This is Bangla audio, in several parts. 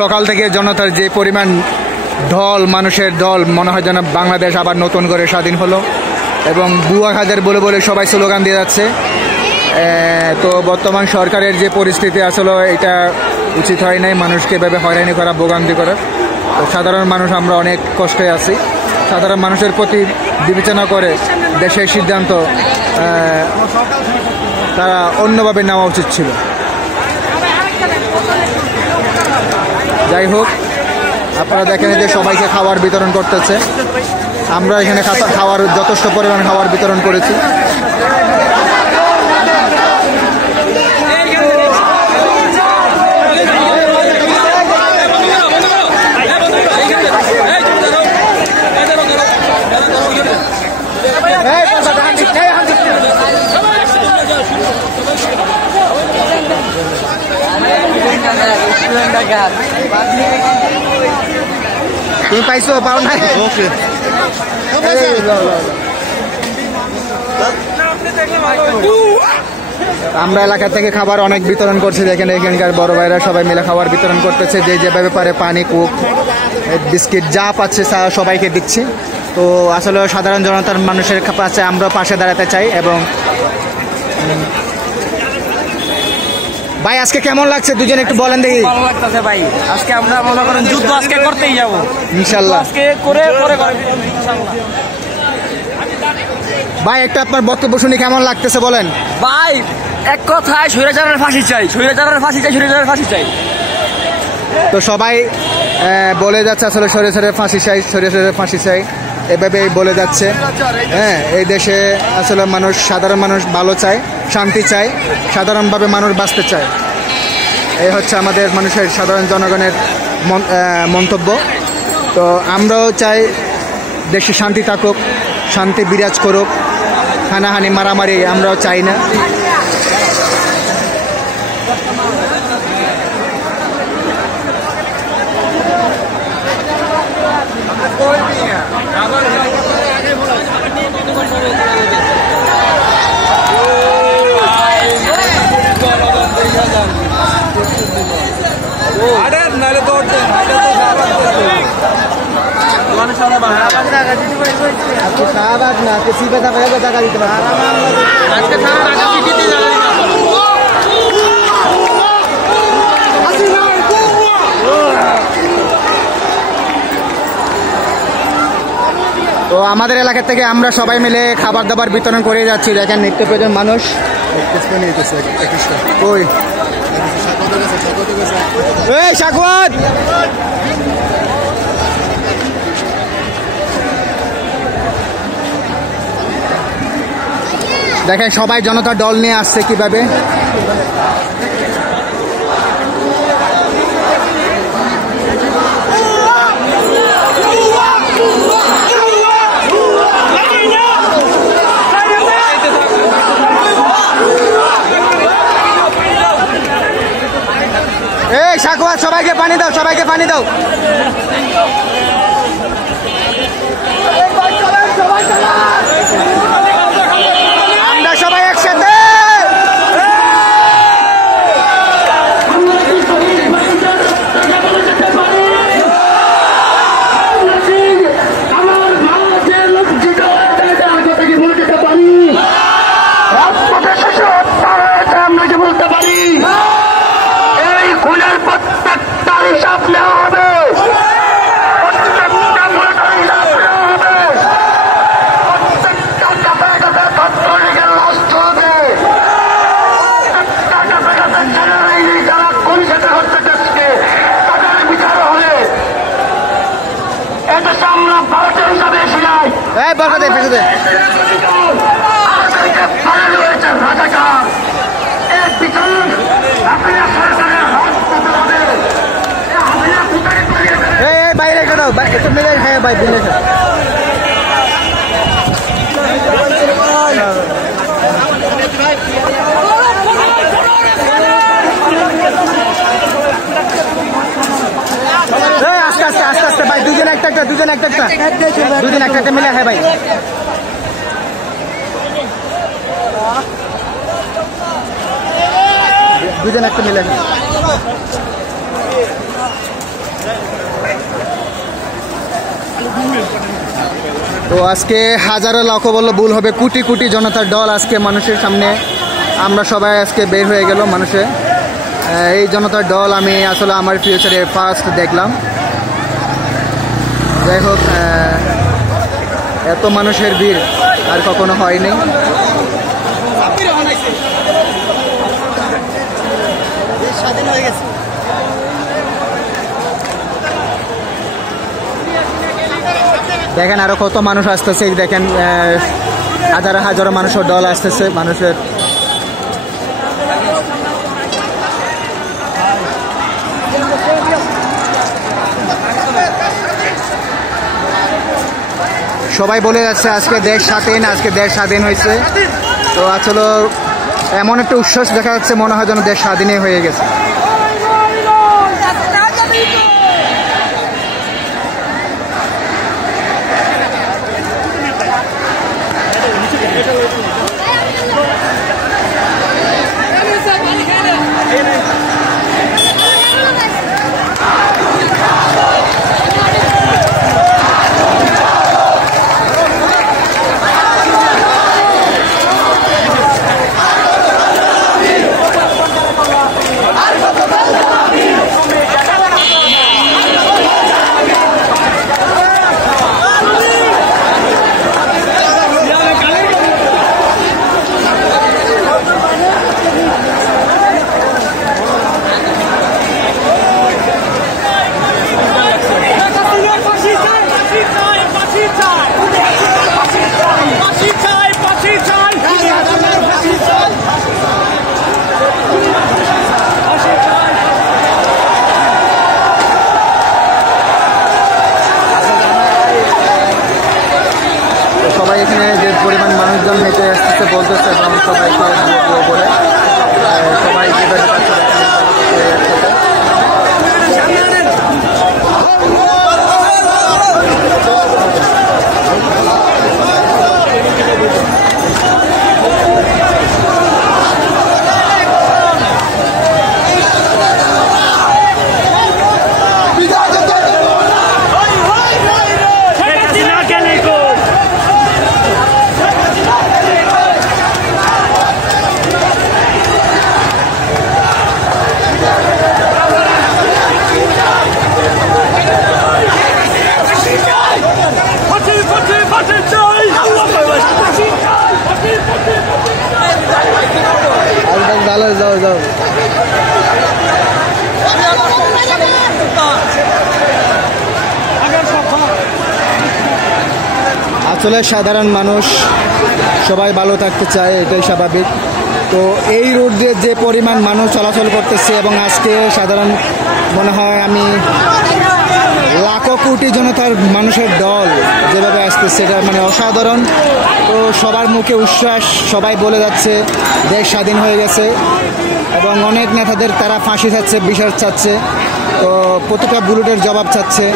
সকাল থেকে জনতার যে পরিমাণ ঢল, মানুষের ঢল, মনে হয় যেন বাংলাদেশ আবার নতুন করে স্বাধীন হলো। এবং বুয়া হাজার বলে বলে সবাই স্লোগান দিয়ে যাচ্ছে। তো বর্তমান সরকারের যে পরিস্থিতি আসলে এটা উচিত হয় নাই, মানুষকে এভাবে হয়রানি করা, ভোগান্তি করা। তো সাধারণ মানুষ আমরা অনেক কষ্টে আছি। সাধারণ মানুষের প্রতি বিবেচনা করে দেশের সিদ্ধান্ত তারা অন্যভাবে নেওয়া উচিত ছিল। যাই হোক, আপনারা দেখেন যে সবাইকে খাবার বিতরণ করতেছে। আমরা এখানে খাওয়ার যথেষ্ট পরিমাণ খাবার বিতরণ করেছি। তুমি পাইছো? পাও নাই? আমরা এলাকা থেকে খাবার অনেক বিতরণ করছি। দেখেন এখানকার বড় ভাইরা সবাই মিলে খাবার বিতরণ করতেছে। যে যেভাবে পারে পানি, কোক, বিস্কিট যা পাচ্ছে সবাইকে দিচ্ছি। তো আসলে সাধারণ জনতার মানুষের কাছে আমরা পাশে দাঁড়াতে চাই। এবং ভাই আজকে কেমন লাগছে দুজন একটু বলেন দেখি। ভালো লাগতেছে ভাই, আজকে আমরা মনে করেন যুদ্ধ আজকে করতেই যাবো ইনশাআল্লাহ। আজকে করে ইনশাআল্লাহ। ভাই একটা আপনার বক্তব্য শুনি কেমন লাগতেছে বলেন। ভাই এক কথায় স্বৈরাচারের ফাঁসি চাই, স্বৈরাচারের ফাঁসি চাই, স্বৈরাচারের ফাঁসি চাই। তো সবাই বলে যাচ্ছে আসলে স্বৈরাচারের ফাঁসি চাই, স্বৈরাচারের ফাঁসি চাই, এভাবে বলে যাচ্ছে। হ্যাঁ, এই দেশে আসলে মানুষ, সাধারণ মানুষ ভালো চায়, শান্তি চায়, সাধারণভাবে মানুষ বাঁচতে চায়। এই হচ্ছে আমাদের মানুষের, সাধারণ জনগণের মন্তব্য। তো আমরাও চাই দেশে শান্তি থাকুক, শান্তি বিরাজ করুক, হানাহানি মারামারি আমরাও চাই না। শাহবাগ না, কিসি पे জায়গা দিতে পারবে। তো আমাদের এলাকা থেকে আমরা সবাই মিলে খাবার দাবার বিতরণ করে যাচ্ছি। দেখেন নিত্য প্রয়োজন মানুষ। কই শাকওয়াত, দেখেন সবাই জনতার দল নিয়ে আসছে কিভাবে। এই শাকওয়াত, সবাইকে পানি দাও, সবাইকে পানি দাও। আমরা সবাই একসাথে। বাইরে মিলে হ্যাঁ ভাই দিলে আস্তে আস্তে আস্তে আস্তে ভাই, দুজন একটা একটা, দুজন একটা একটা, দুজন একটা একটা মিলে হ্যাঁ ভাই। দুজন একটা মিলে তো আজকে হাজারো লাখো বললে ভুল হবে, কোটি কোটি জনতার দল আজকে মানুষের সামনে, আমরা সবাই আজকে বের হয়ে গেল মানুষে। এই জনতার দল আমি আসলে আমার ফিউচারে ফার্স্ট দেখলাম। যাই হোক, এত মানুষের ভিড় আর কখনো হয়নি। স্বাধীন হয়ে গেছে। দেখেন আরো কত মানুষ আসতেছে, দেখেন হাজার হাজার মানুষের দল আসতেছে মানুষের। সবাই বলে যাচ্ছে আজকে দেশ স্বাধীন, আজকে দেশ স্বাধীন হয়েছে। তো আসলে এমন একটা উচ্ছ্বাস দেখা যাচ্ছে, মনে হয় যেন দেশ স্বাধীনই হয়ে গেছে। সবাই এখানে যে পরিমাণ মানুষজন হেঁটে আসতেছে বলতেছে, এবং সবাইকে বলে সবাই যেভাবে যাও যাও। আসলে সাধারণ মানুষ সবাই ভালো থাকতে চায়, এটাই স্বাভাবিক। তো এই রোড দিয়ে যে পরিমাণ মানুষ চলাচল করতেছে, এবং আজকে সাধারণ মনে হয় আমি লাখো কোটি জনতার মানুষের দল যেভাবে আসতেছে, এটা মানে অসাধারণ। তো সবার মুখে উচ্ছ্বাস, সবাই বলে যাচ্ছে দেশ স্বাধীন হয়ে গেছে, এবং অনেক নেতাদের তারা ফাঁসি চাচ্ছে, বিচার চাচ্ছে, তো প্রতিটা বুলেটের জবাব চাচ্ছে।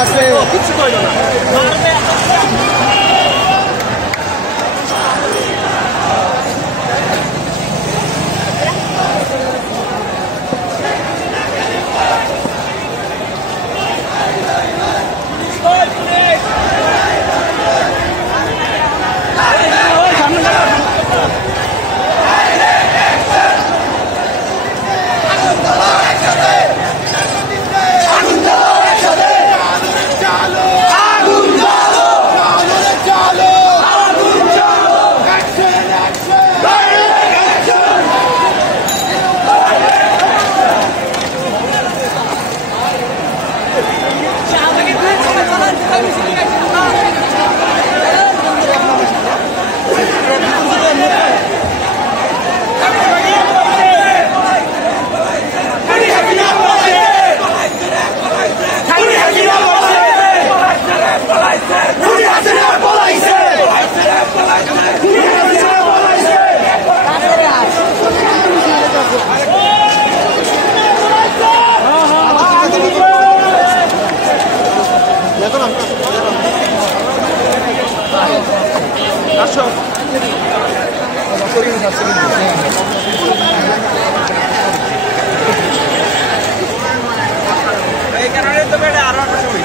আছে কিছু কইল না এই কারণে তো বেড়ে আরো একটা ছবি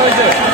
হয়েছে